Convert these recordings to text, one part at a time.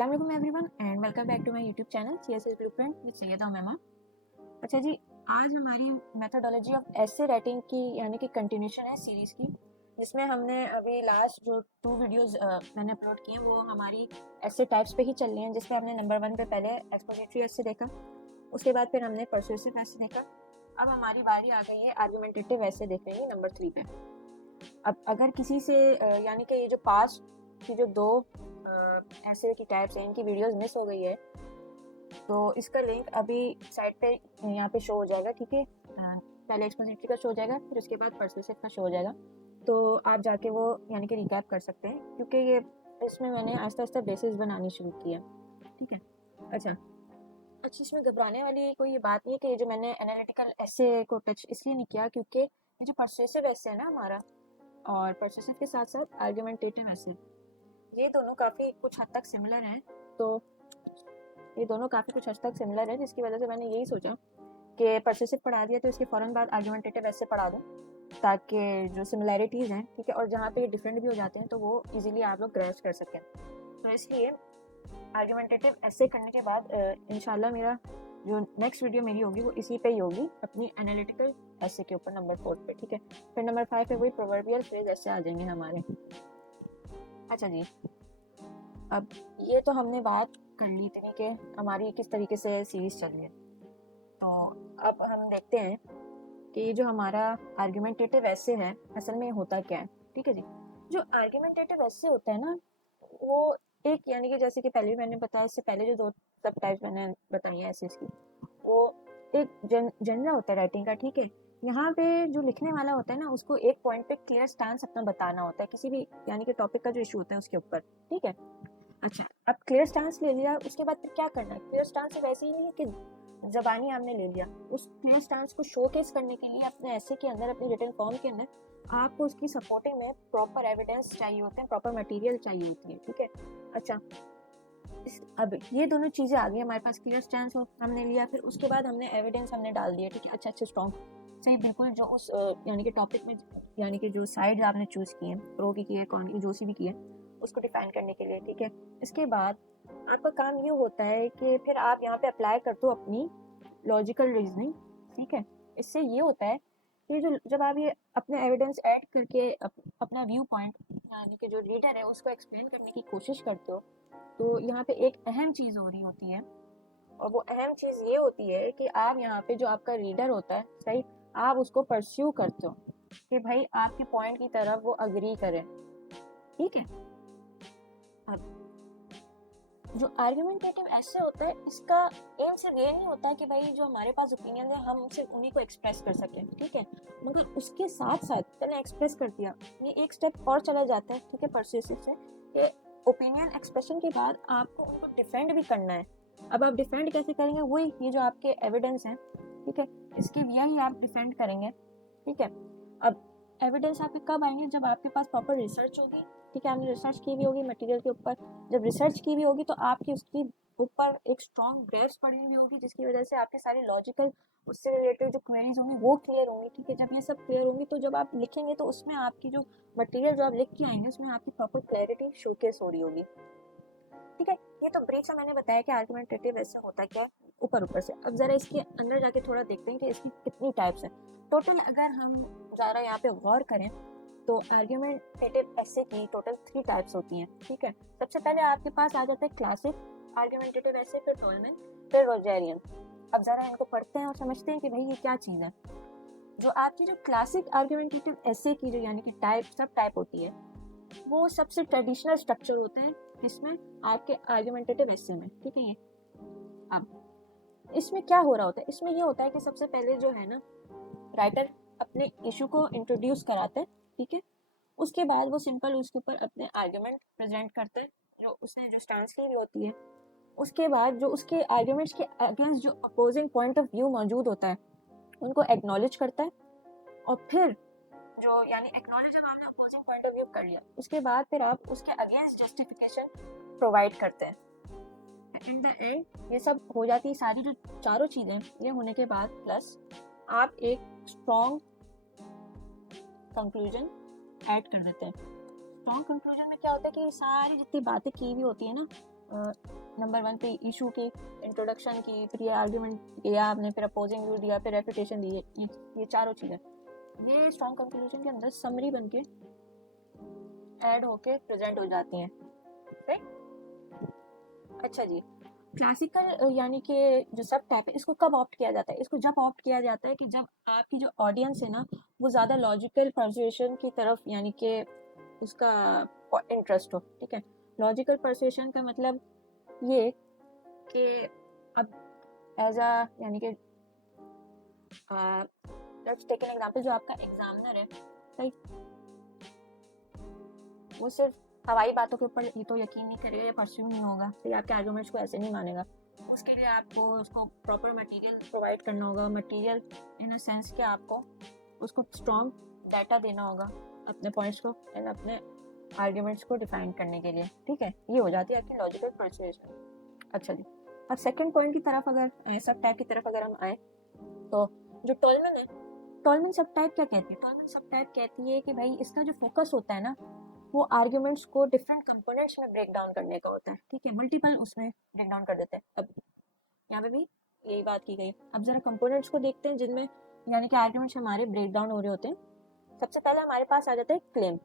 अस्सलाम वालेकुम everyone and welcome back to my YouTube channel CSS blueprint with Syeda Umaima. अच्छा जी, आज हमारी मेथोडोलॉजी ऑफ एसे राइटिंग की यानी कि कंटिन्यूशन है सीरीज़ की, जिसमें हमने अभी लास्ट जो 2 वीडियोस मैंने अपलोड किए हैं वो हमारी एसे टाइप्स पे ही चल रही हैं, जिसमें हमने नंबर 1 पे पहले एक्सपोजिटरी एसे देखा, उसके बाद फिर हमने परसुएसिव एसे देखा। अब हमारी बारी आ गई है आर्गुमेंटेटिव एसे देखने की नंबर 3 पे। अब अगर किसी से यानी कि ये जो पास्ट की जो 2 ऐसे की टाइप्स हैं, इनकी वीडियोस मिस हो गई है, तो इसका लिंक अभी साइट पे यहाँ पे शो हो जाएगा, ठीक है। पहले एक्सपोजिटरी का शो हो जाएगा, फिर उसके बाद परसुएसिव का शो हो जाएगा, तो आप जाके वो यानी कि रिकैप कर सकते हैं, क्योंकि ये इसमें मैंने आहिस्ता आहिस्ता बेसिस बनानी शुरू की है, ठीक है। अच्छा, इसमें घबराने वाली कोई ये बात नहीं है कि जो मैंने एनालिटिकल ऐसे को टच इसलिए नहीं किया, क्योंकि ये जो परसुएसिव ऐसे है ना हमारा, और परसुएसिव के साथ साथ आर्गुमेंटेटिव ऐसे, ये दोनों काफ़ी कुछ हद तक सिमिलर हैं। तो ये दोनों काफ़ी कुछ हद तक सिमिलर है, जिसकी वजह से मैंने यही सोचा कि परसुएसिव पढ़ा दिया तो इसके फ़ौरन बाद आर्गुमेंटेटिव ऐसे पढ़ा दूँ, ताकि जो सिमिलैरिटीज़ हैं, ठीक है, और जहाँ पे ये डिफरेंट भी हो जाते हैं तो वो इजीली आप लोग ग्रैस्प कर सकें। तो इसलिए आर्गुमेंटेटिव ऐसे करने के बाद इंशाल्लाह मेरा जो नेक्स्ट वीडियो मेरी होगी वो इसी पे ही होगी, अपनी एनालिटिकल ऐसे के ऊपर नंबर 4 पे, ठीक है। फिर नंबर 5 पे वही प्रोवर्बियल फ्रेज ऐसे आ जाएंगे हमारे। अच्छा जी, अब ये तो हमने बात कर ली थी कि हमारी किस तरीके से सीरीज चल रही है, तो अब हम देखते हैं कि जो हमारा आर्गुमेंटेटिव ऐसे है असल में होता क्या है, ठीक है जी। जो आर्गुमेंटेटिव ऐसे होता है ना, वो एक यानी कि जैसे कि पहले मैंने बताया, इससे पहले जो 2 सब टाइप्स मैंने बताई है ऐसे की, वो एक जनरल होता है राइटिंग का, ठीक है। यहाँ पे जो लिखने वाला होता है ना, उसको एक पॉइंट पे क्लियर स्टांस अपना बताना होता है किसी भी यानी कि टॉपिक का जो इशू होता है उसके ऊपर, ठीक है। अच्छा, अब क्लियर स्टांस ले लिया, उसके बाद फिर क्या करना है? क्लियर स्टांस सिर्फ ऐसे ही नहीं है कि जबानी हमने ले लिया, उस क्लियर स्टांस को शोकेस करने के लिए अपने ऐसे के अंदर, अपने रिटन फॉर्म के अंदर आपको उसकी सपोर्टिंग में प्रॉपर एविडेंस चाहिए होते हैं, प्रॉपर मटेरियल चाहिए होती है, ठीक है। अच्छा, अब ये दोनों चीज़ें आ गई हमारे पास, क्लियर स्टांस हमने लिया, फिर उसके बाद हमने एविडेंस हमने डाल दिया, ठीक है। अच्छा स्ट्रॉन्ग सही बिल्कुल जो उस यानी कि टॉपिक में यानी कि जो साइड आपने चूज़ की है, प्रो की है, कौन की, जो सी भी की है, उसको डिफाइन करने के लिए, ठीक है। इसके बाद आपका काम ये होता है कि फिर आप यहाँ पे अप्लाई कर दो अपनी लॉजिकल रीजनिंग, ठीक है। इससे ये होता है कि जो जब आप ये अपने एविडेंस ऐड करके अपना व्यू पॉइंट यानी कि जो रीडर है उसको एक्सप्लेन करने की कोशिश करते हो, तो यहाँ पे एक अहम चीज़ हो रही होती है, और वो अहम चीज़ ये होती है कि आप यहाँ पे जो आपका रीडर होता है, सही, आप उसको परस्यू करते हो कि भाई आपके पॉइंट की तरफ वो अग्री करे, ठीक है। अब जो आर्गुमेंटेटिव ऐसे होता है, इसका एम सिर्फ ये नहीं होता है कि भाई जो हमारे पास ओपिनियन है हम सिर्फ उन्हीं को एक्सप्रेस कर सकें, ठीक है, मगर उसके साथ साथ पहले एक्सप्रेस कर दिया, ये एक स्टेप और चला जाता है, ठीक है, परसुएसिव से, कि ओपिनियन एक्सप्रेशन के बाद आपको उनको डिफेंड भी करना है। अब आप डिफेंड कैसे करेंगे? वही ये जो आपके एविडेंस हैं, ठीक है, इसके यही आप डिफेंड करेंगे, ठीक है। अब एविडेंस आपके कब आएंगे? जब आपके पास प्रॉपर रिसर्च होगी, ठीक है, आपने रिसर्च की भी होगी मटेरियल के ऊपर, जब रिसर्च की भी होगी तो आपकी उसकी ऊपर एक स्ट्रॉन्ग ग्रेफ्स पड़ी हुई होगी, जिसकी वजह से आपके सारे लॉजिकल उससे रिलेटेड जो क्वेरीज होंगी वो क्लियर होंगी, ठीक है। जब ये सब क्लियर होंगी तो जब आप लिखेंगे तो उसमें आपकी जो मटेरियल जो आप लिख के आएंगे उसमें आपकी प्रॉपर क्लैरिटी शोकेस हो रही होगी, ठीक है। ये तो ब्रीफ सा मैंने बताया कि आर्गुमेंटेटिव ऐसे होता क्या है ऊपर ऊपर से। अब जरा इसके अंदर जाके थोड़ा देखते हैं कि इसकी कितनी टाइप्स हैं टोटल। अगर हम ज़रा यहाँ पे गौर करें तो आर्गुमेंटेटिव ऐसे की टोटल 3 टाइप्स होती हैं, ठीक है। सबसे पहले आपके पास आ जाता है क्लासिक आर्गुमेंटेटिव ऐसे, फिर टोलमैन, फिर रोजेरियन। अब जरा इनको पढ़ते हैं और समझते हैं कि भाई ये क्या चीज़ है। जो आपकी जो क्लासिक आर्गुमेंटेटिव ऐसे की जो यानी कि सब टाइप होती है, वो सबसे ट्रेडिशनल स्ट्रक्चर होते हैं जिसमें आपके आर्गुमेंटेटिव ऐसे में, ठीक है। ये अब इसमें क्या हो रहा होता है? इसमें ये होता है कि सबसे पहले जो है ना, राइटर अपने इशू को इंट्रोड्यूस कराते हैं, ठीक है। उसके बाद वो सिंपल उसके ऊपर अपने आर्गुमेंट प्रेजेंट करते हैं, जो उसने जो स्टांस ली हुई होती है। उसके बाद जो उसके आर्गुमेंट्स के अगेंस्ट जो अपोजिंग पॉइंट ऑफ व्यू मौजूद होता है उनको एक्नॉलेज करता है, और फिर जो यानी एक्नॉलेज जब आपने अपोजिंग पॉइंट ऑफ व्यू कर लिया, उसके बाद फिर आप उसके अगेंस्ट जस्टिफिकेशन प्रोवाइड करते हैं। इन द एंड ये सब हो जाती है, सारी जो चारों चीज़ें ये होने के बाद प्लस आप एक स्ट्रॉन्ग कंक्लूजन ऐड कर देते हैं। स्ट्रॉन्ग कंक्लूजन में क्या होता है कि सारी जितनी बातें की हुई होती है ना, नंबर 1 पे इशू की इंट्रोडक्शन की, फिर ये आर्ग्यूमेंट किया आपने, फिर अपोजिंग व्यू दिया, फिर रेफिटेशन दी, ये चारों चीज़ें ये स्ट्रॉन्ग कंक्लूजन के अंदर समरी बन के ऐड होके प्रेजेंट हो जाती हैं, राइट। अच्छा जी, क्लासिकल यानी कि जो सब टाइप है, इसको कब ऑप्ट किया जाता है? इसको जब ऑप्ट किया जाता है कि जब आपकी जो ऑडियंस है ना वो ज़्यादा लॉजिकल परसुएशन की तरफ यानी कि उसका इंटरेस्ट हो, ठीक है। लॉजिकल परसुएशन का मतलब ये कि अब एज अ यानी कि लेट्स टेक एन एग्जांपल, जो आपका एग्जामिनर है, राइट, वो सिर्फ हवाई बातों के ऊपर ही तो यकीन नहीं करेगा या परस्यू नहीं होगा, तो आपके आर्गुमेंट्स को ऐसे नहीं मानेगा। उसके लिए आपको उसको प्रॉपर मटेरियल प्रोवाइड करना होगा, मटेरियल इन अ सेंस कि आपको उसको स्ट्रॉन्ग डाटा देना होगा अपने पॉइंट्स को एंड अपने आर्ग्यूमेंट्स को डिफाइन करने के लिए, ठीक है। ये हो जाती है आपकी लॉजिकल परसुएशन। अच्छा जी, अब सेकंड पॉइंट की तरफ अगर सब टाइप की तरफ अगर हम आए, तो जो टॉलमन है, टॉलमन सब टाइप क्या कहती है? टॉलमन सब टाइप कहती है कि भाई इसका जो फोकस होता है ना वो आर्ग्यूमेंट्स को डिफरेंट कंपोनेंट्स में ब्रेक डाउन करने का होता है, ठीक है। मल्टीपल उसमें ब्रेक डाउन कर देते हैं। अब यहाँ पे भी यही बात की गई। अब जरा कंपोनेंट्स को देखते हैं जिनमें यानी कि आर्ग्यूमेंट्स हमारे ब्रेक डाउन हो रहे होते हैं। सबसे पहले हमारे पास आ जाता है क्लेम,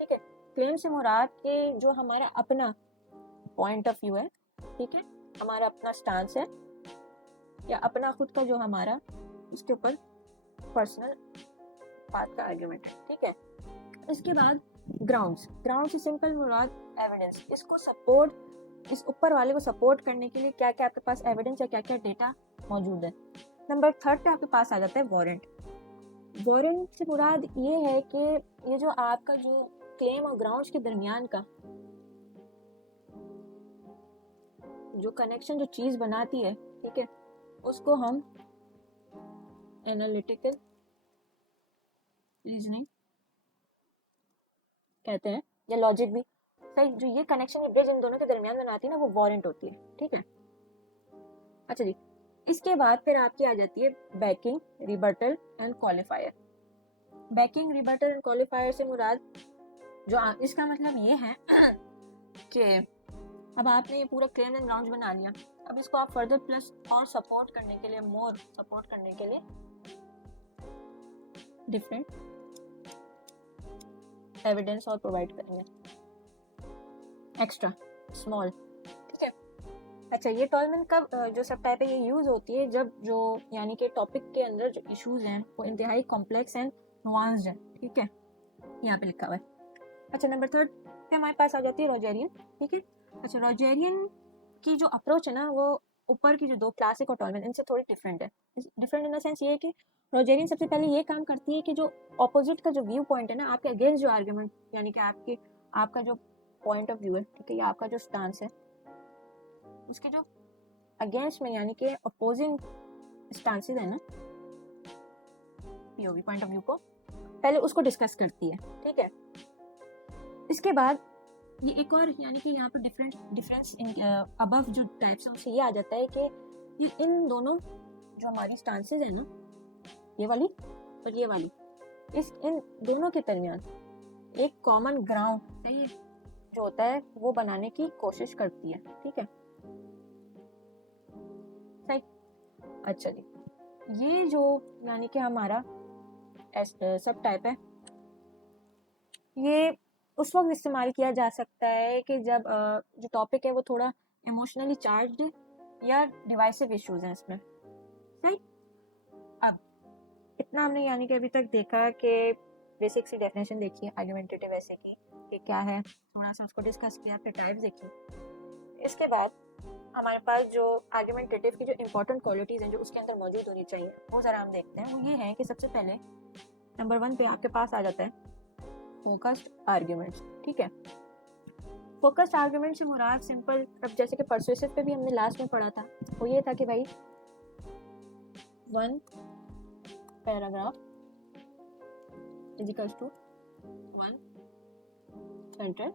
ठीक है। क्लेम से मुराद के जो हमारा अपना पॉइंट ऑफ व्यू है, ठीक है, हमारा अपना स्टांस है या अपना खुद का जो हमारा उसके ऊपर पर्सनल बात का आर्ग्यूमेंट है, ठीक है। इसके बाद ग्राउंड्स, ग्राउंड से सिंपल मुराद एविडेंस, इसको सपोर्ट, इस ऊपर वाले को सपोर्ट करने के लिए क्या क्या आपके पास एविडेंस या क्या क्या डेटा मौजूद है। नंबर थर्ड पे आपके पास आ जाता है वारंट। वारंट से मुराद ये है कि ये जो आपका जो क्लेम और ग्राउंड्स के दरमियान का जो कनेक्शन, जो चीज बनाती है, ठीक है, उसको हम एनालिटिकल रीजनिंग कहते हैं या लॉजिक भी, सही। जो ये कनेक्शन, ये ब्रिज इन दोनों के दरमियान बनाती है ना, वो वारंट होती है, ठीक है। अच्छा जी, इसके बाद फिर आपकी आ जाती है banking, rebuttal and qualifier. Banking, rebuttal and qualifier से मुराद जो इसका मतलब ये है कि अब आपने ये पूरा क्लेम एंड ग्राउंड बना लिया, अब इसको आप फर्दर प्लस और सपोर्ट करने के लिए, मोर सपोर्ट करने के लिए डिफरेंट एविडेंस और प्रोवाइड करेंगे, एक्स्ट्रा स्मॉल, ठीक है। अच्छा, ये टॉलमन कब जो सब टाइप है ये यूज होती है जब जो यानी कि टॉपिक के अंदर जो इश्यूज हैं वो इंतहाई कॉम्प्लेक्स एंड नुआंस्ड है, ठीक है, यहाँ पे लिखा हुआ है। अच्छा, नंबर थर्ड पे हमारे पास आ जाती है रोजेरियन, ठीक है। अच्छा, रोजेरियन की जो अप्रोच है ना वो ऊपर की जो दो क्लासिक और टॉलमन इनसे थोड़ी डिफरेंट है। डिफरेंट इन द सेंस ये है कि रोजेरियन सबसे पहले ये काम करती है कि जो ऑपोजिट का जो व्यू पॉइंट है ना, आपके अगेंस्ट जो आर्ग्यूमेंट यानी कि आपका जो पॉइंट ऑफ व्यू है, ठीक है, या आपका जो स्टांस है, उसके जो अगेंस्ट में यानी कि अपोजिंग स्टांसेस है ना, पीओवी पॉइंट ऑफ व्यू को पहले उसको डिस्कस करती है, ठीक है। इसके बाद ये एक और यानी कि यहाँ पर डिफरेंस इन अबव जो टाइप्स है उससे ये आ जाता है कि ये इन दोनों जो हमारी स्टांसेस है ना, ये वाली और ये वाली, इन दोनों के दरमियान एक कॉमन ग्राउंड सही जो होता है वो बनाने की कोशिश करती है, ठीक है, सही। अच्छा जी, ये जो यानी कि हमारा सब टाइप है, ये उस वक्त इस्तेमाल किया जा सकता है कि जब जो टॉपिक है वो थोड़ा इमोशनली चार्ज्ड या डिवाइसिव इश्यूज हैं इसमें, सही। अब इतना हमने यानी कि अभी तक देखा कि बेसिक सी डेफिनेशन देखी आर्गुमेंटेटिव ऐसे की कि क्या है, थोड़ा सा उसको डिस्कस किया, फिर टाइप्स देखी। इसके बाद हमारे पास जो आर्गुमेंटेटिव की जो इंपॉर्टेंट क्वालिटीज हैं जो उसके अंदर मौजूद होनी चाहिए वो ज़रा हम देखते हैं। वो ये है कि सबसे पहले नंबर 1 पे आपके पास आ जाता है फोकस्ड आर्ग्यूमेंट्स, ठीक है। फोकस्ड आर्ग्यूमेंट से मुराद सिंपल, अब जैसे कि परसुएसिव पे भी हमने लास्ट में पढ़ा था, वो ये था कि भाई 1 paragraph is equals to 1 central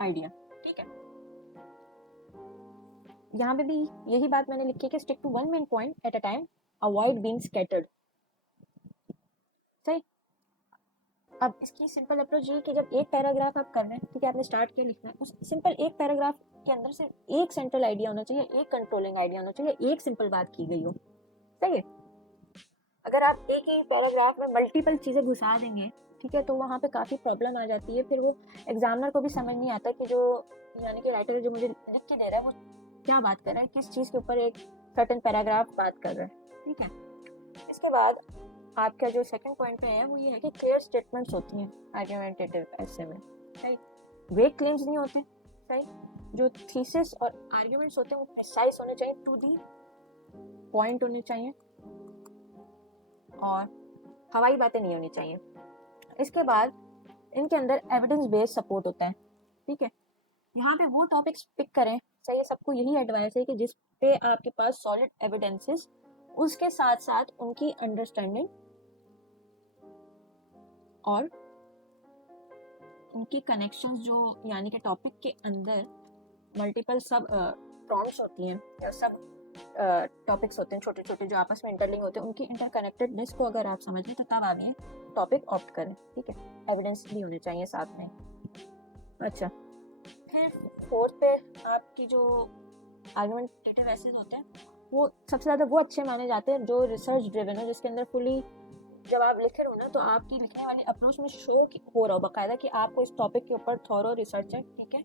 idea, ठीक है। यहाँ पे भी यही बात मैंने लिखी है कि stick to one main point at a time, avoid being scattered, सही। अब इसकी सिंपल अप्रोच ये कि जब एक पैराग्राफ आप कर रहे हैं, ठीक है, आपने स्टार्ट किया लिखना, उस सिंपल एक पैराग्राफ के अंदर सिर्फ एक सेंट्रल आइडिया होना चाहिए, एक कंट्रोलिंग आइडिया होना चाहिए, एक सिंपल बात की गई हो। सही है। अगर आप एक ही पैराग्राफ में मल्टीपल चीज़ें घुसा देंगे, ठीक है, तो वहाँ पे काफ़ी प्रॉब्लम आ जाती है। फिर वो एग्जामिनर को भी समझ नहीं आता कि जो यानी कि राइटर जो मुझे लिख के दे रहा है वो क्या बात कर रहा है, किस चीज़ के ऊपर एक सर्टेन पैराग्राफ बात कर रहा है। ठीक है। इसके बाद आपका जो सेकंड पॉइंट पे है वो ये है कि क्लियर स्टेटमेंट्स होती हैं आर्गुमेंटेटिव ऐसे में। सही। वेग क्लेम्स नहीं होते। सही। जो थीसिस और आर्गुमेंट्स होते हैं वो प्रिसाइज होने चाहिए, टू दी पॉइंट होने चाहिए और हवाई बातें नहीं होनी चाहिए। इसके बाद इनके अंदर एविडेंस बेस्ड सपोर्ट होता है। ठीक है। यहाँ पे वो टॉपिक्स पिक करें। सही है। सबको यही एडवाइस है कि जिस पे आपके पास सॉलिड एविडेंसेस, उसके साथ साथ उनकी अंडरस्टैंडिंग और उनकी कनेक्शंस जो यानी कि टॉपिक के अंदर मल्टीपल सब प्रॉम्प्ट्स होती हैं या सब टॉपिक्स होते हैं छोटे छोटे जो आपस में इंटरलिंक होते हैं, उनकी इंटरकनेक्टेडनेस को अगर आप समझ लें तो तब आप ये टॉपिक ऑप्ट करें। ठीक है। एविडेंस भी होने चाहिए साथ में। अच्छा, फिर फोर्थ पे आपकी जो आर्गुमेंटेटिव एसेज होते हैं वो सबसे ज़्यादा वो अच्छे माने जाते हैं जो रिसर्च ड्रिवन हो, जिसके अंदर फुली जब आप लिख रहे हो ना तो आपकी लिखने वाली अप्रोच में शो हो रहा हो बाकायदा कि आपको इस टॉपिक के ऊपर थॉरो रिसर्च है। ठीक है।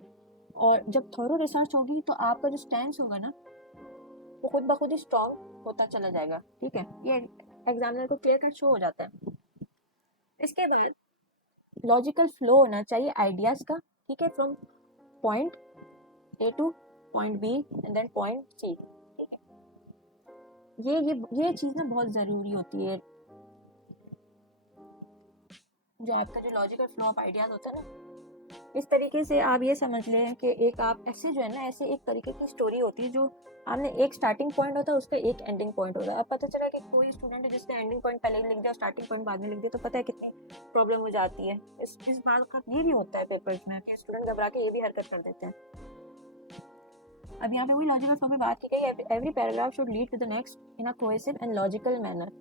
और जब थॉरो रिसर्च होगी तो आपका जो स्टैंस होगा ना वो खुद ब खुद ही स्ट्रॉन्ग होता चला जाएगा। ठीक है। ये एग्जामिनर को क्लियर कट शो हो जाता है। इसके बाद लॉजिकल फ्लो होना चाहिए आइडियाज का। ठीक है। From point A to point B and then point C. ठीक है। ये चीज़ ना बहुत ज़रूरी होती है। जो आपका जो लॉजिकल फ्लो ऑफ आइडियाज होता है ना, इस तरीके से आप ये समझ लें कि एक आप ऐसे जो है ना ऐसे एक तरीके की स्टोरी होती है जो आपने एक स्टार्टिंग पॉइंट होता है उसका एक एंडिंग पॉइंट होता है। अब पता चला कि कोई स्टूडेंट है जिसने एंडिंग पॉइंट पहले लिख दिया स्टार्टिंग पॉइंट बाद में लिख दिया, तो पता है कितनी प्रॉब्लम हो जाती है। इस बात का ये भी होता है पेपर्स में कि स्टूडेंट घबरा के ये भी हरकत कर देते हैं। अब यहाँ पे वही लॉजिकल फ्लो में बात की गई, every paragraph should lead to the next in a cohesive and logical manner.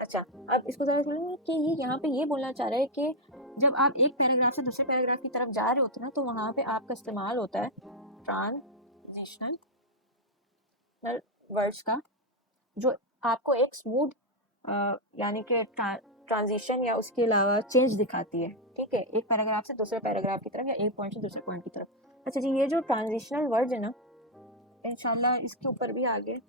अच्छा, अब इसको जरा सुनिए कि ये यहाँ पे ये बोलना चाह रहा है कि जब आप एक पैराग्राफ से दूसरे पैराग्राफ की तरफ जा रहे होते हैं ना तो वहाँ पे आपका इस्तेमाल होता है ट्रांजिशनल वर्ड्स का, जो आपको एक स्मूथ यानी कि ट्रांजिशन या उसके अलावा चेंज दिखाती है। ठीक है। एक पैराग्राफ से दूसरे पैराग्राफ की तरफ या एक पॉइंट से दूसरे पॉइंट की तरफ। अच्छा जी, ये जो ट्रांजिशनल वर्ड है ना, इंशाल्लाह इसके ऊपर भी आगे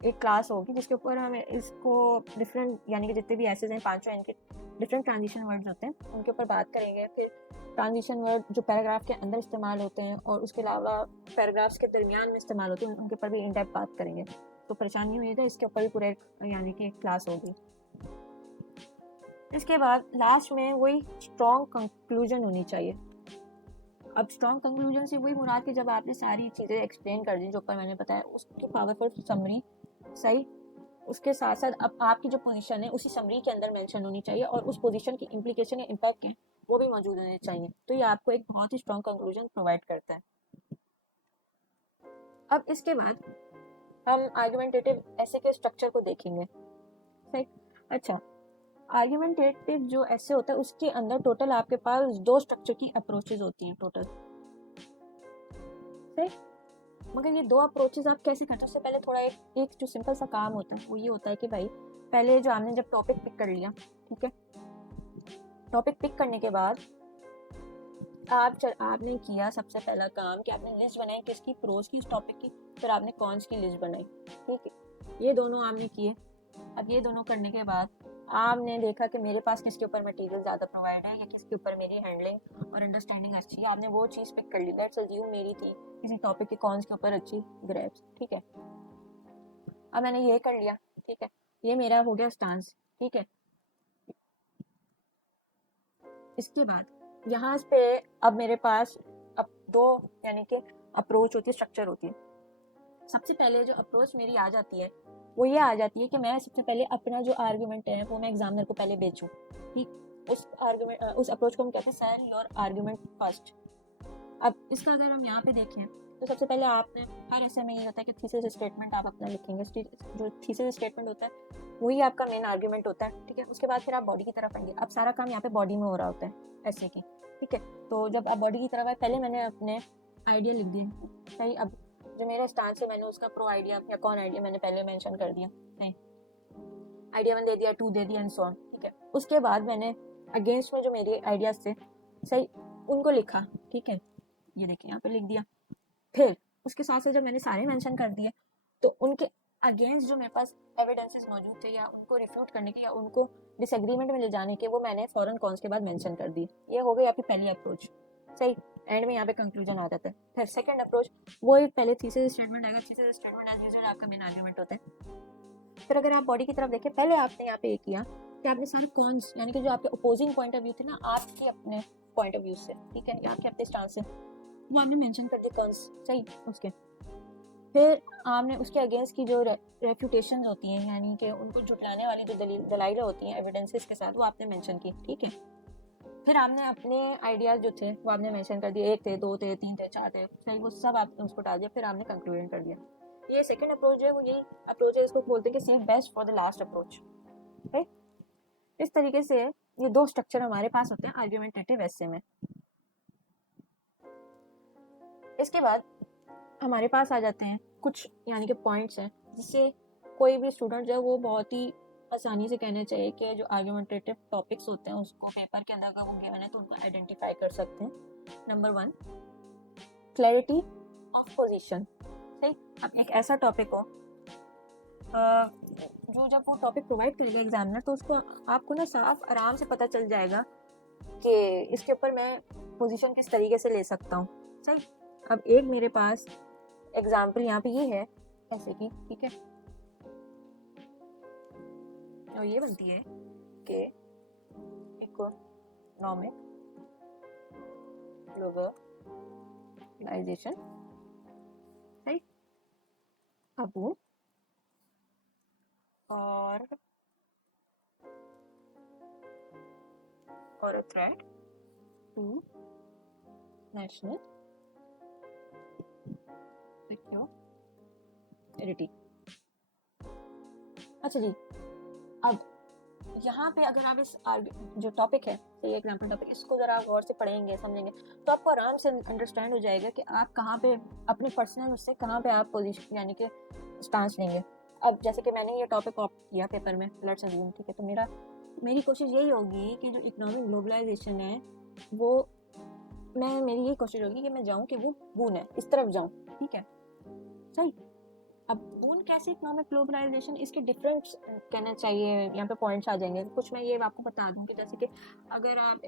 एक क्लास होगी जिसके ऊपर हमें इसको डिफरेंट यानी कि जितने भी ऐसे हैं पांचों इनके डिफरेंट ट्रांजिशन वर्ड्स होते हैं उनके ऊपर बात करेंगे। फिर ट्रांजिशन वर्ड जो पैराग्राफ के अंदर इस्तेमाल होते हैं और उसके अलावा पैराग्राफ्स के दरमियान में इस्तेमाल होते हैं उनके ऊपर भी इन डेप्थ बात करेंगे। तो परेशान नहीं होइएगा, इसके ऊपर भी पूरे यानी कि एक क्लास होगी। इसके बाद लास्ट में वही स्ट्रॉन्ग कंक्लूजन होनी चाहिए। अब स्ट्रॉन्ग कंक्लूजन से वही मुराद कि जब आपने सारी चीज़ें एक्सप्लेन कर दी जो ऊपर मैंने बताया उसकी पावरफुल समरी। सही। उसके साथ साथ अब आपकी जो पोजीशन है उसी समरी के अंदर मेंशन होनी चाहिए और उस पोजीशन की इम्प्लीकेशन या इम्पैक्ट है वो भी मौजूद होने चाहिए। तो ये आपको एक बहुत ही स्ट्रॉन्ग कंक्लूजन प्रोवाइड करता है। अब इसके बाद हम आर्गुमेंटेटिव ऐसे के स्ट्रक्चर को देखेंगे। सही। अच्छा, आर्गुमेंटेटिव जो ऐसे होता है उसके अंदर टोटल आपके पास 2 स्ट्रक्चर की अप्रोचेज होती हैं टोटल। सही। मगर ये 2 अप्रोचेज आप कैसे करते हो, उससे पहले थोड़ा एक जो सिंपल सा काम होता है वो ये होता है कि भाई पहले जो आपने जब टॉपिक पिक कर लिया, ठीक है, टॉपिक पिक करने के बाद आपने किया सबसे पहला काम कि आपने लिस्ट बनाई किसकी, प्रोज की, इस टॉपिक की, फिर आपने कॉन्स की लिस्ट बनाई। ठीक है। ये दोनों आपने किए। अब ये दोनों करने के बाद आपने देखा कि मेरे पास किसके ऊपर मटेरियल ज़्यादा प्रोवाइड है या किसके ऊपर मेरी हैंडलिंग और अंडरस्टैंडिंग अच्छी है, आपने वो चीज़ पिक कर ली। लेट्स अज्यूम मेरी थी किसी टॉपिक के कॉन्स के ऊपर अच्छी ग्रैप्स। ठीक है। अब मैंने ये कर लिया। ठीक है। ये मेरा हो गया स्टांस। ठीक है। इसके बाद यहाँ पे अब मेरे पास अब 2 यानी कि अप्रोच होती है, स्ट्रक्चर होती है। सबसे पहले जो अप्रोच मेरी आ जाती है वो ये आ जाती है कि मैं सबसे पहले अपना जो आर्गुमेंट है वो मैं एग्जामिनर को पहले बेचूं। ठीक। उस अप्रोच को हम कहते हैं सेल योर आर्गुमेंट फर्स्ट। अब इसका अगर हम यहाँ पे देखें तो सबसे पहले आपने हर ऐसे में ये होता है कि थीसिस स्टेटमेंट आप अपना लिखेंगे। जो थीसिस स्टेटमेंट होता है वही आपका मेन आर्गुमेंट होता है। ठीक है। उसके बाद फिर आप बॉडी की तरफ आएंगे। अब सारा काम यहाँ पे बॉडी में हो रहा होता है ऐसे की। ठीक है। तो जब आप बॉडी की तरफ आए, पहले मैंने अपने आइडिया लिख दिया। सही, अब जो मेरा स्टांस है मैंने उसका प्रो आइडिया या कॉन आइडिया मैंने पहले मेंशन कर दिया। नहीं, आइडिया 1 दे दिया, 2 दे दिया एंड सो ऑन। ठीक है, उसके बाद मैंने अगेंस्ट में जो मेरे आइडियाज थे सही उनको लिखा। ठीक है, ये देखिए यहाँ पे लिख दिया। फिर उसके साथ साथ जब मैंने सारे मेंशन कर दिए तो उनके अगेंस्ट जो मेरे पास एविडेंसेस मौजूद थे या उनको रिफ्यूट करने के या उनको डिसएग्रीमेंट में ले जाने के, वो मैंने फॉरन कॉन्स के बाद मेंशन कर दिए। ये हो गई आपकी पहली अप्रोच। सही, एंड में यहाँ पे कंक्लूजन आ जाता है। फिर सेकंड अप्रोच, वो एक पहले थीसिस स्टेटमेंट आएगा। थीसिस स्टेटमेंट एज यूजुअल आपका मेन आर्गुमेंट होता है। फिर अगर आप बॉडी की तरफ देखें, पहले आपने यहाँ पे ये किया कि आपने सारे कॉन्स यानी कि जो आपके अपोजिंग पॉइंट ऑफ व्यू थे ना आपके अपने पॉइंट ऑफ व्यू से, ठीक है, या आपके अपने स्टांस से, वो आपने मेंशन कर दिए कॉन्स। सही, उसके फिर आपने उसके अगेंस्ट की जो रेफ्यूटेशन होती हैं यानी कि उनको झुटलाने वाली जो दलाइलें होती हैं एविडेंसेस के साथ, वो आपने मेंशन की। ठीक है, फिर आपने अपने आइडियाज जो थे वो आपने मेंशन कर दिए। 1 थे, 2 थे, 3 थे, 4 थे, सही, वो सब आपने उसको डाल दिया। फिर आपने कंक्लूजन कर दिया। ये सेकंड अप्रोच है, वो यही अप्रोच है, इसको बोलते हैं कि save best for the last approach. Right, इस तरीके से ये दो स्ट्रक्चर हमारे पास होते हैं आर्गुमेंटेटिव एसे में। इसके बाद हमारे पास आ जाते हैं कुछ यानी कि पॉइंट्स हैं जिससे कोई भी स्टूडेंट जो है वो बहुत ही आसानी से कहना चाहिए कि जो आर्गुमेंटेटिव टॉपिक्स होते हैं उसको पेपर के अंदर अगर वो गिवन है तो उनको आइडेंटिफाई कर सकते हैं। Number 1, clarity of position. सही, अब एक ऐसा टॉपिक हो जो जब वो टॉपिक प्रोवाइड करेगा एग्जामिनर तो उसको आपको ना साफ आराम से पता चल जाएगा कि इसके ऊपर मैं पोजीशन किस तरीके से ले सकता हूँ। सही, अब एक मेरे पास एग्जाम्पल यहाँ पे ये है ऐसे की। ठीक है, और ये बनती है कि इकोनॉमिक ग्लोबलाइजेशन, सही, अबू और a threat to national security। अच्छा जी, अब यहाँ पे अगर आप इस जो टॉपिक है, सही एग्जाम्पल टॉपिक, इसको अगर आप गौर से पढ़ेंगे समझेंगे तो आपको आराम से अंडरस्टैंड हो जाएगा कि आप कहाँ पे अपने पर्सनल उससे कहाँ पे आप पोजीशन यानी कि स्टांस लेंगे। अब जैसे कि मैंने ये टॉपिक ऑप्ट किया पेपर में, लेट्स अज्यूम, ठीक है, तो मेरी कोशिश यही होगी कि जो इकोनॉमिक ग्लोबलाइजेशन है वो मेरी यही कोशिश होगी कि मैं जाऊँ कि वो बून है, इस तरफ जाऊँ। ठीक है, सही, अब बून कैसे इकोनॉमिक ग्लोबलाइजेशन, इसके डिफरेंट कहना चाहिए यहाँ पे पॉइंट्स आ जाएंगे। कुछ मैं ये आपको बता दूँ कि जैसे कि अगर आप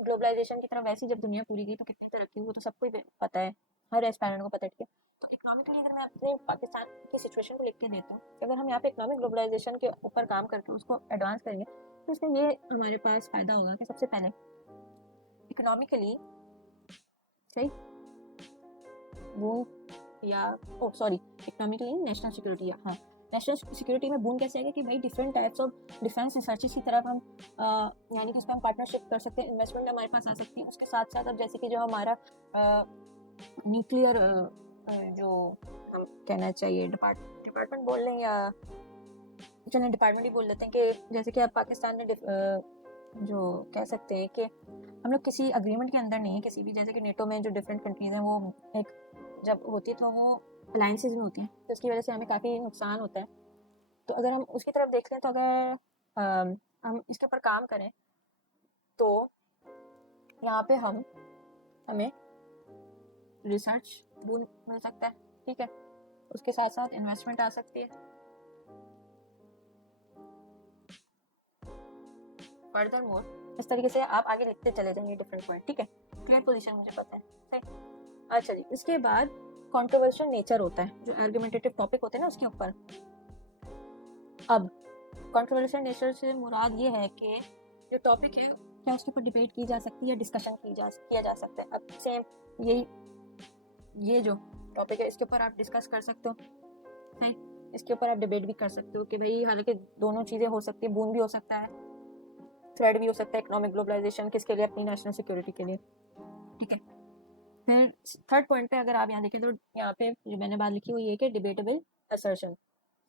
ग्लोबलाइजेशन की तरफ वैसे जब दुनिया पूरी गई तो कितनी तरक्की हुई तो सबको ही पता है, हर एस्पायरेंट को पता है। ठीक है, तो इकोनॉमिकली अगर मैं अपने पाकिस्तान की सिचुएशन को लिख के देता हूँ कि अगर हम यहाँ पे इकोनॉमिक ग्लोबलाइजेशन के ऊपर काम करके उसको एडवांस करेंगे तो इसमें ये हमारे पास फायदा होगा कि सबसे पहले इकोनॉमिकली, सही, वो या इकोनॉमिकली नेशनल सिक्योरिटी, हाँ, नेशनल सिक्योरिटी में बून कैसे आएगा कि भाई different types of defence researches की तरफ हम यानी कि उसमें हम पार्टनरशिप कर सकते हैं, इन्वेस्टमेंट हमारे पास आ सकती है। उसके साथ साथ अब जैसे कि जो हमारा न्यूक्लियर जो हम कहना चाहिए डिपार्टमेंट बोल लें या चलें डिपार्टमेंट ही बोल लेते हैं कि जैसे कि अब पाकिस्तान में जो कह सकते हैं कि हम लोग किसी अग्रीमेंट के अंदर नहीं है किसी भी, जैसे कि नेटो में जो डिफरेंट कंट्रीज हैं वो एक जब होती है तो वो अलायंसेज में होती हैं तो उसकी वजह से हमें काफ़ी नुकसान होता है। तो अगर हम उसकी तरफ देख लें तो अगर हम इसके ऊपर काम करें तो यहाँ पे हमें रिसर्च बून मिल सकता है। ठीक है, उसके साथ साथ इन्वेस्टमेंट आ सकती है। फर्दर मोर इस तरीके से आप आगे लिखते चले जाएंगे डिफरेंट पॉइंट। ठीक है, क्लियर पोजीशन मुझे पता है, सही। अच्छा जी, इसके बाद कंट्रोवर्शियल नेचर होता है, जो आर्गुमेंटेटिव टॉपिक होते हैं ना उसके ऊपर। अब कंट्रोवर्शियल नेचर से मुराद ये है कि जो टॉपिक है क्या उसके ऊपर डिबेट की जा सकती है, डिस्कशन किया जा सकता है। अब सेम ये जो टॉपिक है इसके ऊपर आप डिस्कस कर सकते हो, है, इसके ऊपर आप डिबेट भी कर सकते हो कि भाई हालांकि दोनों चीज़ें हो सकती है, बून भी हो सकता है, थ्रेड भी हो सकता है इकोनॉमिक ग्लोबलाइजेशन, किसके लिए, अपनी नेशनल सिक्योरिटी के लिए। ठीक है, फिर थर्ड पॉइंट पे अगर आप यहाँ देखें तो यहाँ पे जो मैंने बात लिखी वो ये कि डिबेटेबल असर्शन,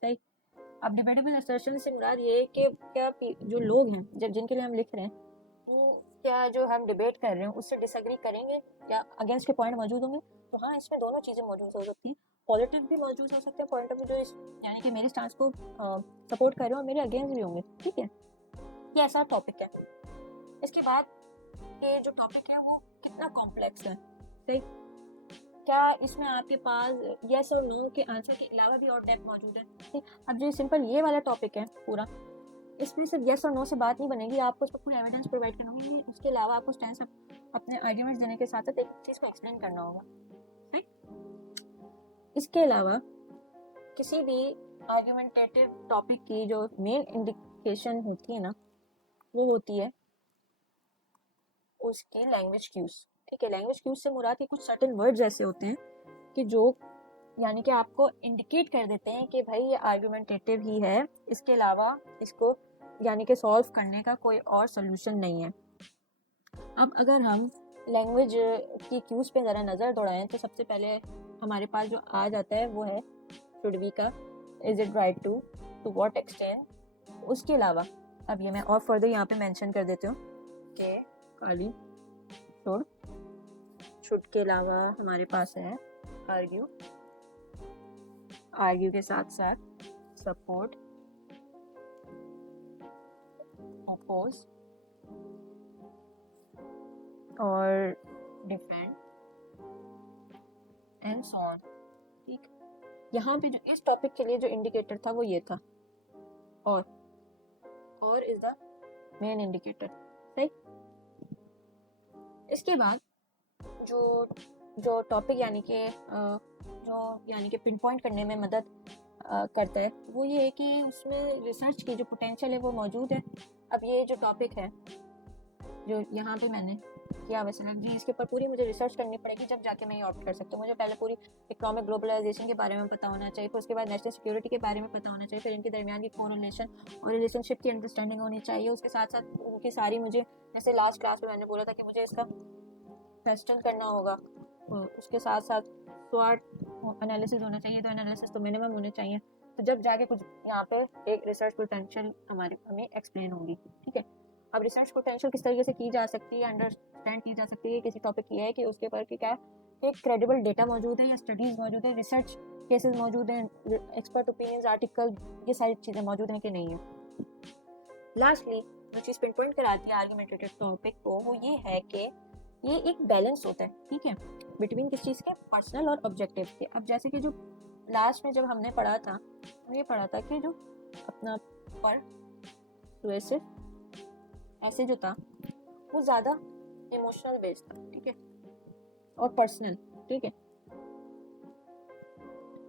सही। अब डिबेटेबल असर्शन से मुराद ये है कि क्या जो लोग हैं जब जिनके लिए हम लिख रहे हैं वो क्या जो हम डिबेट कर रहे हैं उससे डिसएग्री करेंगे या अगेंस्ट के पॉइंट मौजूद होंगे तो हाँ, इसमें दोनों चीज़ें मौजूद हो सकती हैं, पॉजिटिव भी मौजूद हो सकते हैं पॉइंट ऑफ व्यू जो इस यानी कि मेरे स्टांस को सपोर्ट कर रहे हो और मेरे अगेंस्ट भी होंगे, ठीक है। ये ऐसा टॉपिक है। इसके बाद ये जो टॉपिक है वो कितना कॉम्प्लेक्स है, सही। क्या इसमें आपके पास यस और नो के आंसर के अलावा भी और डेप्थ मौजूद है, ठीक। अब जो सिंपल ये वाला टॉपिक है पूरा, इसमें सिर्फ यस और नो से बात नहीं बनेगी, आपको उस पर पूरा एविडेंस प्रोवाइड करना होगा, उसके अलावा आपको स्टैंस अपने आर्ग्यूमेंट्स देने के साथ साथ एक चीज़ को एक्सप्लेन करना होगा, ठीक। इसके अलावा किसी भी आर्ग्यूमेंटेटिव टॉपिक की जो मेन इंडिकेशन होती है ना, वो होती है उसकी लैंग्वेज क्यूज, ठीक है। लैंग्वेज क्यूज से मुराद कुछ सर्टेन वर्ड्स ऐसे होते हैं कि जो यानी कि आपको इंडिकेट कर देते हैं कि भाई ये आर्गुमेंटेटिव ही है, इसके अलावा इसको यानी कि सॉल्व करने का कोई और सोल्यूशन नहीं है। अब अगर हम लैंग्वेज की क्यूज पे ज़रा नज़र दौड़ाएं तो सबसे पहले हमारे पास जो आ जाता है वो है शुड बी का, is it right to what extent. उसके अलावा अब ये मैं और फर्दर यहाँ पे मेंशन कर देती हूँ कि खाली शुड के अलावा हमारे पास है आर्ग्यू, आर्ग्यू के साथ साथ सपोर्ट, ओपोज और डिफेंड एंड सो ऑन, ठीक। यहाँ पे जो इस टॉपिक के लिए जो इंडिकेटर था वो ये था, और इज द मेन इंडिकेटर, सही। इसके बाद जो टॉपिक यानी कि पिन पॉइंट करने में मदद करता है वो ये है कि उसमें रिसर्च की जो पोटेंशियल है वो मौजूद है। अब ये जो टॉपिक है जो यहाँ पे मैंने किया वैसे जी, इसके ऊपर पूरी मुझे रिसर्च करनी पड़ेगी जब जाके मैं ये ऑप्ट कर सकता हूँ। मुझे पहले पूरी इकोनॉमिक ग्लोबलाइजेशन के बारे में पता होना चाहिए, फिर उसके बाद नेशनल सिक्योरिटी के बारे में पता होना चाहिए, फिर इनके दरमियान की कोरिलेशन और रिलेशनशिप की अंडरस्टैंडिंग होनी चाहिए। उसके साथ साथ उनकी सारी मुझे, जैसे लास्ट क्लास में मैंने बोला था कि मुझे इसका क्वेश्चन करना होगा, उसके साथ साथ स्वॉट एनालिसिस होना चाहिए, तो एनालिसिस तो मिनिमम होने चाहिए। तो जब जाके कुछ यहाँ पे एक रिसर्च पोटेंशियल हमें एक्सप्लेन होगी, ठीक है। अब रिसर्च पोटेंशियल किस तरीके से की जा सकती है, अंडरस्टैंड की जा सकती है किसी टॉपिक की है कि उसके ऊपर क्या एक क्रेडिबल डेटा मौजूद है या स्टडीज मौजूद है, रिसर्च केसेस मौजूद हैं, एक्सपर्ट ओपिनियंस, आर्टिकल, ये सारी चीज़ें मौजूद हैं कि नहीं है। लास्टली जो चीज़ पिन पॉइंट कराती है आर्गुमेंटेटिव टॉपिक को वो ये है कि ये एक बैलेंस होता है, ठीक है, बिटवीन किस चीज़ के, पर्सनल और ऑब्जेक्टिव के। अब जैसे कि जो लास्ट में जब हमने पढ़ा था ये पढ़ा था कि जो अपना परसुएसिव ऐसे जो था वो ज़्यादा इमोशनल बेस्ड था, ठीक है, और पर्सनल, ठीक है।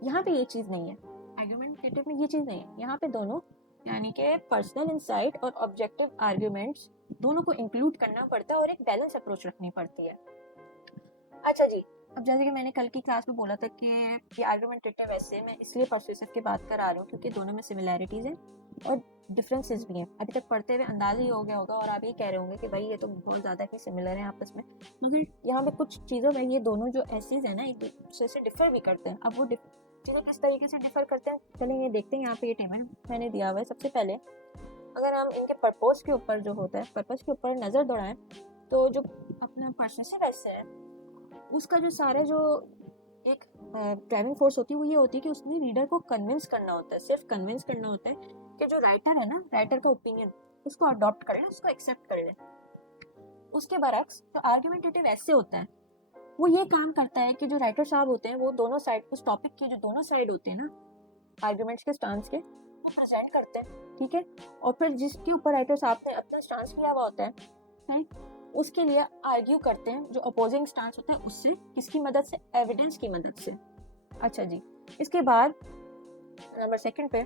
यहाँ पे ये चीज़ नहीं है, आर्गुमेंटेटिव में ये चीज़ नहीं है। यहाँ पे दोनों यानी कि पर्सनल इंसाइट और ऑब्जेक्टिव आर्ग्यूमेंट्स दोनों को इंक्लूड करना पड़ता है और एक बैलेंस अप्रोच रखनी पड़ती है। अच्छा जी, अब जैसे कि मैंने कल की क्लास में बोला था कि ये आर्गुमेंटेटिव ऐसे मैं इसलिए परसुएसिव की बात करा रही हूँ क्योंकि दोनों में सिमिलैरिटीज हैं और डिफरेंसेस भी हैं। अभी तक पढ़ते हुए अंदाजा ही हो गया होगा और आप ये कह रहे होंगे कि भाई ये तो बहुत ज़्यादा ही सिमिलर है आपस में, मगर यहाँ पे कुछ चीज़ों में ये दोनों जो एसेज है ना एक दूसरे से डिफर भी करते हैं। अब वो चीज़ें किस तरीके से डिफर करते हैं चलिए ये देखते हैं। यहाँ पे ये टेबल मैंने दिया हुआ है। सबसे पहले अगर हम इनके पर्पस के ऊपर जो होता है पर्पस के ऊपर नज़र दौड़ाएं तो जो अपना परसुएसिव एसे है उसका जो सारा जो एक ड्राइविंग फोर्स होती है वो ये होती है कि उसने रीडर को कन्विंस करना होता है, सिर्फ कन्विंस करना होता है कि जो राइटर है ना, राइटर का ओपिनियन उसको अडॉप्ट कर ले, उसको एक्सेप्ट कर ले। उसके बरक्स जो आर्गुमेंटेटिव ऐसे होता है वो ये काम करता है कि जो राइटर साहब होते हैं वो दोनों साइड, उस टॉपिक के जो दोनों साइड होते हैं ना आर्गुमेंट्स के स्टांस के, वो प्रेजेंट करते हैं, ठीक है। और फिर जिसके ऊपर राइटर साहब ने अपना स्टांस लिया हुआ होता है उसके लिए आर्ग्यू करते हैं जो अपोजिंग स्टांस होता है उससे, किसकी मदद से, एविडेंस की मदद से। अच्छा जी, इसके बाद नंबर सेकंड पे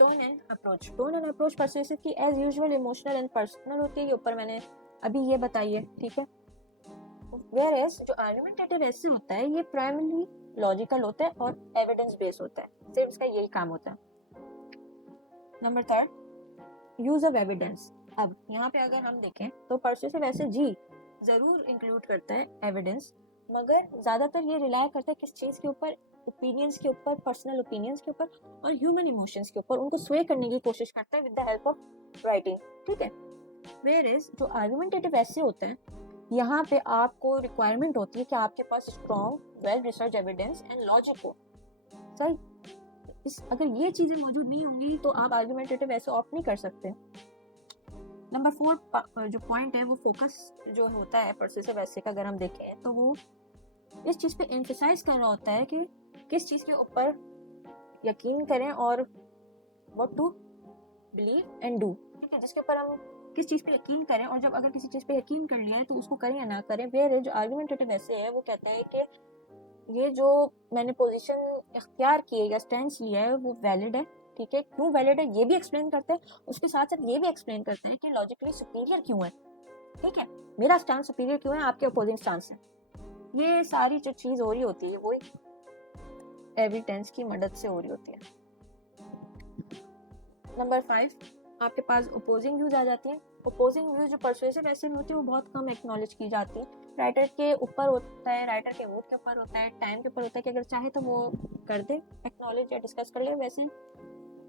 tone and approach. Tone and approach persuasive की as usual emotional and personal होती है, ये ऊपर मैंने अभी ये बताई है, ठीक है। वेयर एज जो आर्गुमेंटेटिव ऐसे होता है ये प्राइमरी लॉजिकल होता है और एविडेंस बेस्ड होता है, सिर्फ इसका यही काम होता है। Number third use of evidence. अब यहाँ पे अगर हम देखें तो परसुएसिव ऐसे जी जरूर इंक्लूड करता है एविडेंस, मगर ज्यादातर ये रिलाय करता है किस चीज के ऊपर, ओपिनियंस के ऊपर, पर्सनल ओपिनियंस के ऊपर और ह्यूमन इमोशंस के ऊपर, उनको स्वे करने की कोशिश करता है with the help of writing, ठीक है। वेयर इज जो आर्गुमेंटेटिव ऐसे होता है यहाँ पे आपको रिक्वायरमेंट होती है कि आपके पास strong well research evidence and logic हो। सर अगर ये चीज़ें मौजूद नहीं होंगी तो आप आर्गुमेंटेटिव ऐसे ऑप्ट नहीं कर सकते। नंबर 4 जो पॉइंट है वो फोकस जो होता है परसुएसिव ऐसे का, अगर हम देखें तो वो इस चीज़ पे एम्फसाइज कर रहा होता है कि किस चीज़ के ऊपर यकीन करें और what to believe and do, ठीक है, जिसके ऊपर हम किस चीज़ पे यकीन करें, और जब अगर किसी चीज़ पे यकीन कर लिया है तो उसको करें या ना करें। वेयर जो आर्गुमेंटेटिव ऐसे है वो कहता है कि ये जो मैंने पोजीशन इख्तियार की है या स्टैंड लिया है वो वैलिड है, ठीक है, क्यों वैलिड है ये भी एक्सप्लेन करते हैं, उसके साथ साथ ये भी एक्सप्लेन करते हैं कि लॉजिकली सुपीरियर क्यों है, ठीक है, मेरा स्टांस सुपीरियर क्यों है आपके अपोजिंग स्टांस से। ये सारी जो चीज़ हो रही होती है वो एविडेंस की मदद से हो रही होती है। नंबर 5 आपके पास ओपोजिंग व्यूज आ जाती हैं। ओपोजिंग व्यूज जो परसुएसिव ऐसे में होती है वो बहुत कम एक्नॉलेज की जाती है। राइटर के ऊपर होता है, राइटर के मूड के ऊपर होता है, टाइम के ऊपर होता है कि अगर चाहे तो वो कर दे एक्नॉलेज या डिस्कस कर ले, वैसे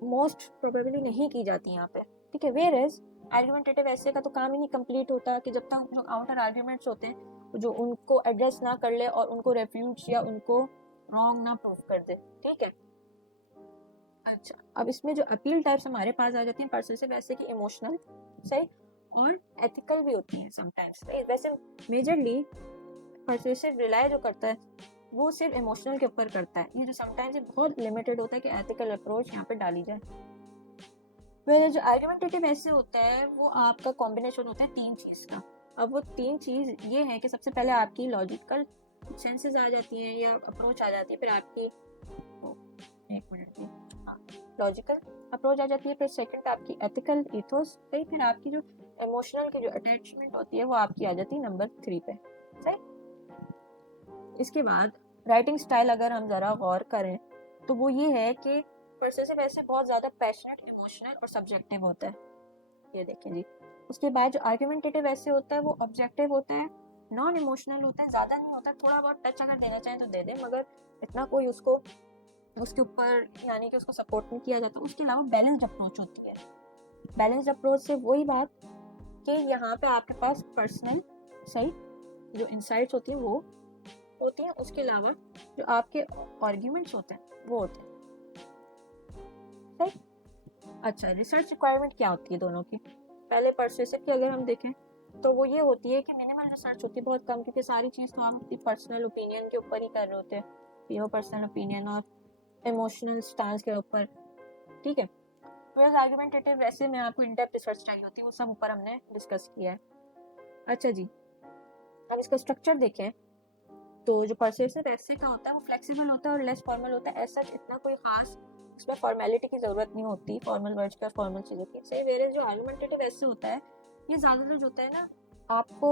मोस्ट प्रोबेबली नहीं की जाती यहाँ पे, ठीक है। वेयर एज आर्गुमेंटेटिव ऐसे का तो काम ही नहीं कंप्लीट होता कि जब तक जो काउंटर आर्ग्यूमेंट्स होते हैं जो उनको एड्रेस ना कर ले और उनको रेफ्यूज या उनको रॉन्ग ना प्रूव कर दे, ठीक है। अच्छा, अब इसमें जो अपील टाइप्स हमारे पास आ जाती हैं परसुएसिव ऐसे की इमोशनल, सही, और एथिकल भी होती हैं समटाइम्स। वैसे मेजरली परसुएसिव रिलाई जो करता है वो सिर्फ इमोशनल के ऊपर करता है, ये जो समटाइम्स बहुत लिमिटेड होता है कि एथिकल अप्रोच यहाँ पे डाली जाए। फिर जो आर्गुमेंटेटिव ऐसे होता है वो आपका कॉम्बिनेशन होता है 3 चीज़ का। अब वो 3 चीज़ ये है कि सबसे पहले आपकी लॉजिकल सेंसेस आ जाती हैं या अप्रोच आ जाती है, फिर आपकी एक मिनट में लॉजिकल अप्रोच आ जाती है, फिर सेकंड आपकी एथिकल इथोस, सही, फिर आपकी जो इमोशनल की जो अटैचमेंट होती है वो आपकी आ जाती है नंबर 3 पे, सही। इसके बाद राइटिंग स्टाइल अगर हम ज़रा गौर करें तो वो ये है कि परसुएसिव ऐसे बहुत ज़्यादा पैशनेट, इमोशनल और सब्जेक्टिव होता है, ये देखें जी। उसके बाद जो आर्गुमेंटेटिव ऐसे होता है वो ऑब्जेक्टिव होता है, नॉन इमोशनल होता है, ज़्यादा नहीं होता, थोड़ा बहुत टच अगर देना चाहें तो दे दें, मगर इतना कोई उसको उसके ऊपर यानी कि उसको सपोर्ट नहीं किया जाता। उसके अलावा बैलेंस्ड अप्रोच होती है। बैलेंस्ड अप्रोच से वही बात कि यहाँ पे आपके पास पर्सनल, सही, जो इंसाइट्स होती हैं वो होती हैं, उसके अलावा जो आपके आर्ग्यूमेंट्स होते हैं वो होते हैं, सही। अच्छा, रिसर्च रिक्वायरमेंट क्या होती है दोनों की? पहले परसुएसिव की अगर हम देखें तो वो ये होती है कि मिनिमल रिसर्च होती है, बहुत कम, क्योंकि सारी चीज़ तो आप अपनी पर्सनल ओपिनियन के ऊपर ही कर रहे होते हैं, प्योर पर्सनल ओपिनियन और इमोशनल स्टांस के ऊपर, ठीक है। वेयर आर्गुमेंटेटिव वैसे में आपको इन डेप्थ रिसर्च चाहिए होती है, वो सब ऊपर हमने डिस्कस किया है। अच्छा जी, अब इसका स्ट्रक्चर देखें तो जो परसुएसिव ऐसे का होता है वो फ्लेक्सिबल होता है और लेस फॉर्मल होता है। ऐसा इतना कोई खास इसमें फॉर्मेलिटी की जरूरत नहीं होती, फॉर्मल वर्ड्स की और फॉर्मल चीज़ों की, सही। वेयर जो आर्गुमेंटेटिव ऐसे होता है ये ज़्यादातर जो होता है ना आपको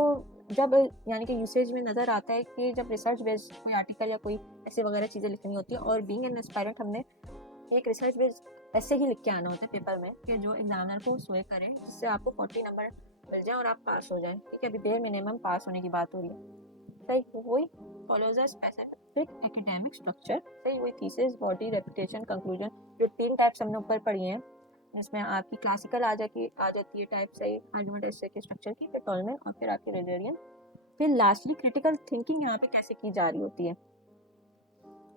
जब यानी कि यूसेज में नज़र आता है कि जब रिसर्च बेस्ड कोई आर्टिकल या कोई ऐसे वगैरह चीज़ें लिखनी होती है, और बीइंग एन एस्पायरेंट हमने एक रिसर्च बेस्ड ऐसे ही लिख के आना होता है पेपर में कि जो एग्जामिनर को सोए करे, जिससे आपको 40 नंबर मिल जाए और आप पास हो जाए, ठीक है। अभी बेयर मिनिमम पास होने की बात हो रही है, सही। वही follows a specific academic structure, सही, वही थीसिस, बॉडी, रेपुटेशन, कंक्लूजन, जो 3 टाइप्स हमने ऊपर पढ़ी हैं, जिसमें आपकी क्लासिकल आ जाती है टाइप, सही, आर्गुमेंट ऐसे के स्ट्रक्चर की, फिर टॉलमैन और फिर आपकी रेडियन, फिर लास्टली क्रिटिकल थिंकिंग यहाँ पे कैसे की जा रही होती है।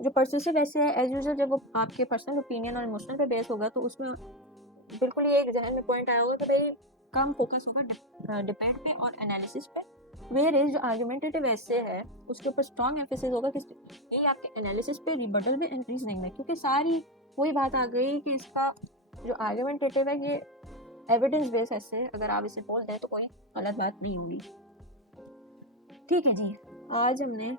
जो परसुएसिव ऐसे है एज यूजुअल जब वो आपके पर्सनल ओपिनियन और इमोशनल पे बेस होगा तो उसमें बिल्कुल ये एक जहन में पॉइंट आया होगा कि भाई कम फोकस होगा डिपेंड पे और एनालिसिस पे। वेयर इज जो आर्गुमेंटेटिव ऐसे है उसके ऊपर स्ट्रॉन्ग एम्फेसिस होगा किस ये आपके एनालिसिस पे, रिबटल पे एंड रीजनिंग में, क्योंकि सारी वही बात आ गई कि इसका जो आर्गुमेंटेटिव है ये एविडेंस बेस ऐसे अगर आप इसे बोल दें तो कोई गलत बात नहीं होगी, ठीक है जी। आज हमने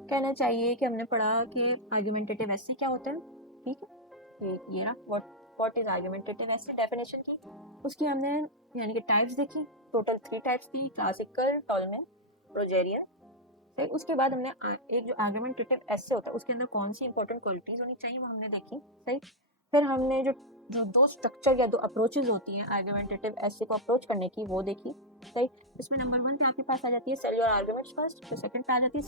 कहना चाहिए कि हमने पढ़ा कि आर्गुमेंटेटिव ऐसे क्या होता है, ठीक है, ये ना व्हाट इज आर्गुमेंटेटिव ऐसे डेफिनेशन की, उसकी हमने यानी कि टाइप्स देखी, टोटल 3 टाइप्स थी, क्लासिकल, टॉलमैन, रोजेरियन, फिर उसके बाद हमने एक जो आर्गुमेंटेटिव ऐसे होता है उसके अंदर कौन सी इंपॉर्टेंट क्वालिटीज होनी चाहिए वो हमने देखी, सही। फिर हमने जो जो 2 स्ट्रक्चर या 2 अप्रोचेज होती हैं आर्गुमेंटेटिव ऐसे को अप्रोच करने की वो देखी, सही। इसमें नंबर 1 पे आपके पास आ जाती है सेल योर आर्गुमेंट्स फर्स्ट, फिर सेकंड पे आ जाती है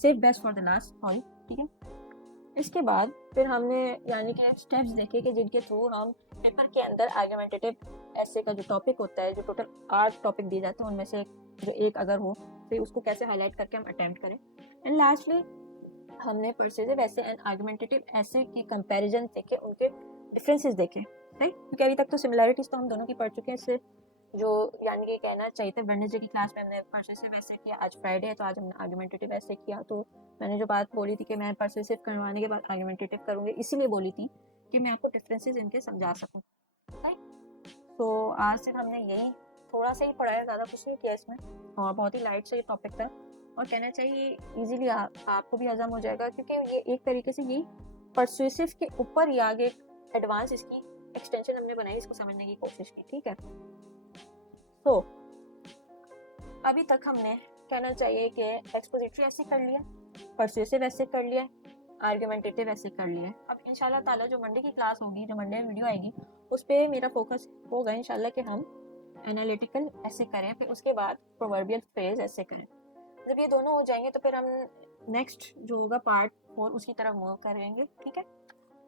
save best for the last, sorry, ठीक है। इसके बाद फिर हमने यानी कि स्टेप्स देखे कि जिनके थ्रू हम पेपर के अंदर आर्गुमेंटेटिव ऐसे का जो टॉपिक होता है, जो टोटल 8 टॉपिक दिए जाते हैं उनमें से जो एक अगर हो फिर उसको कैसे हाईलाइट करके हम अटेम्प्ट करें। एंड लास्टली हमने परसुएसिव ऐसे एंड आर्गुमेंटेटिव ऐसे की कंपैरिजन देखे, उनके डिफरेंसेस देखे, राइट। क्योंकि अभी तक तो सिमिलैरिटीज तो हम दोनों की पढ़ चुके हैं, इससे जो यानी कि कहना चाहिए था वेडनेसडे की क्लास में हमने परसुएसिव ऐसे किया, आज फ्राइडे है तो आज हमने आर्गुमेंटेटिव ऐसे किया। तो मैंने जो बात बोली थी कि मैं परसुएसिव करवाने के बाद आर्गुमेंटेटिव करूँगी, इसीलिए बोली थी कि मैं आपको डिफरेंसेस इनके समझा सकूँ, राइट। तो आज सिर्फ हमने यही थोड़ा सा ही पढ़ाया, ज़्यादा कुछ नहीं किया इसमें, और बहुत ही लाइट से ये टॉपिक था, और कहना चाहिए इजीली आपको भी हजम हो जाएगा, क्योंकि ये एक तरीके से यही परसुएसिव के ऊपर ही आगे एडवांस इसकी एक्सटेंशन हमने बनाई, इसको समझने की कोशिश की, ठीक है। तो अभी तक हमने कहना चाहिए कि एक्सपोजिटरी ऐसे कर लिया, परसुएसिव ऐसे कर लिया, आर्गुमेंटेटिव ऐसे कर लिया। अब इंशाल्लाह ताला जो मंडे की क्लास होगी, जो मंडे में वीडियो आएगी, उस पर मेरा फोकस होगा इंशाल्लाह कि हम एनालिटिकल ऐसे करें, फिर उसके बाद प्रोवर्बियल फ्रेज ऐसे करें। जब ये दोनों हो जाएंगे तो फिर हम नेक्स्ट जो होगा पार्ट 4 उसकी तरफ मूव करेंगे, ठीक है।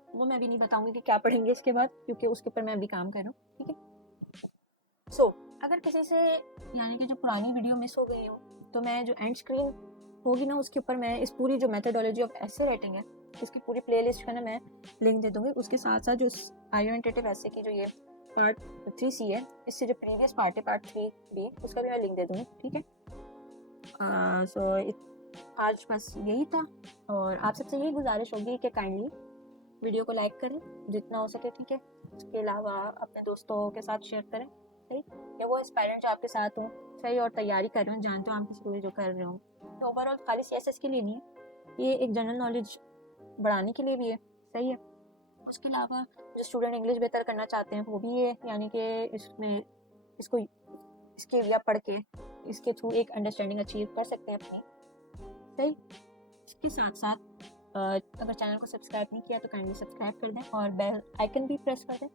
वो मैं भी नहीं बताऊंगी कि क्या पढ़ेंगे इसके बाद, क्योंकि उसके ऊपर मैं अभी काम कर रहा हूँ, ठीक है। सो अगर किसी से यानी कि जो पुरानी वीडियो मिस हो गई हो, तो मैं जो एंड स्क्रीन होगी ना उसके ऊपर मैं इस पूरी जो मेथोडोलॉजी ऑफ ऐसे राइटिंग है उसकी पूरी प्लेलिस्ट का ना मैं लिंक दे दूंगी। उसके साथ साथ जो आर्गुमेंटेटिव ऐसे की जो ये पार्ट 3C है, इससे जो प्रीवियस पार्ट है पार्ट 3B, उसका भी मैं लिंक दे दूंगी, ठीक है। सो आज बस यही था, और आप सबसे यही गुजारिश होगी कि काइंडली वीडियो को लाइक करें जितना हो सके, ठीक है। उसके अलावा अपने दोस्तों के साथ शेयर करें, सही, या वो एस्पायरेंट जो आपके साथ हो, सही, और तैयारी कर रहे हो, जानते हो आप स्टोरी जो कर रहे हो, तो ओवरऑल खाली CSS के लिए नहीं है, ये एक जनरल नॉलेज बढ़ाने के लिए भी है, सही है। उसके अलावा जो स्टूडेंट इंग्लिश बेहतर करना चाहते हैं वो भी है, यानी कि इसमें इसको इसके एरिया पढ़ के इसके थ्रू एक अंडरस्टैंडिंग अचीव कर सकते हैं अपनी, सही। इसके साथ साथ अगर चैनल को सब्सक्राइब नहीं किया तो काइंडली सब्सक्राइब कर दें और बेल आइकन भी प्रेस कर दें,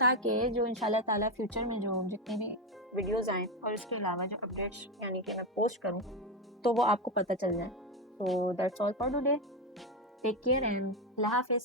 ताकि जो इंशाल्लाह ताला फ्यूचर में जो जितनी भी वीडियोस आएँ और इसके अलावा जो अपडेट्स यानी कि मैं पोस्ट करूँ तो वो आपको पता चल जाए। तो that's all for today, take care and अल्लाह हाफिज़।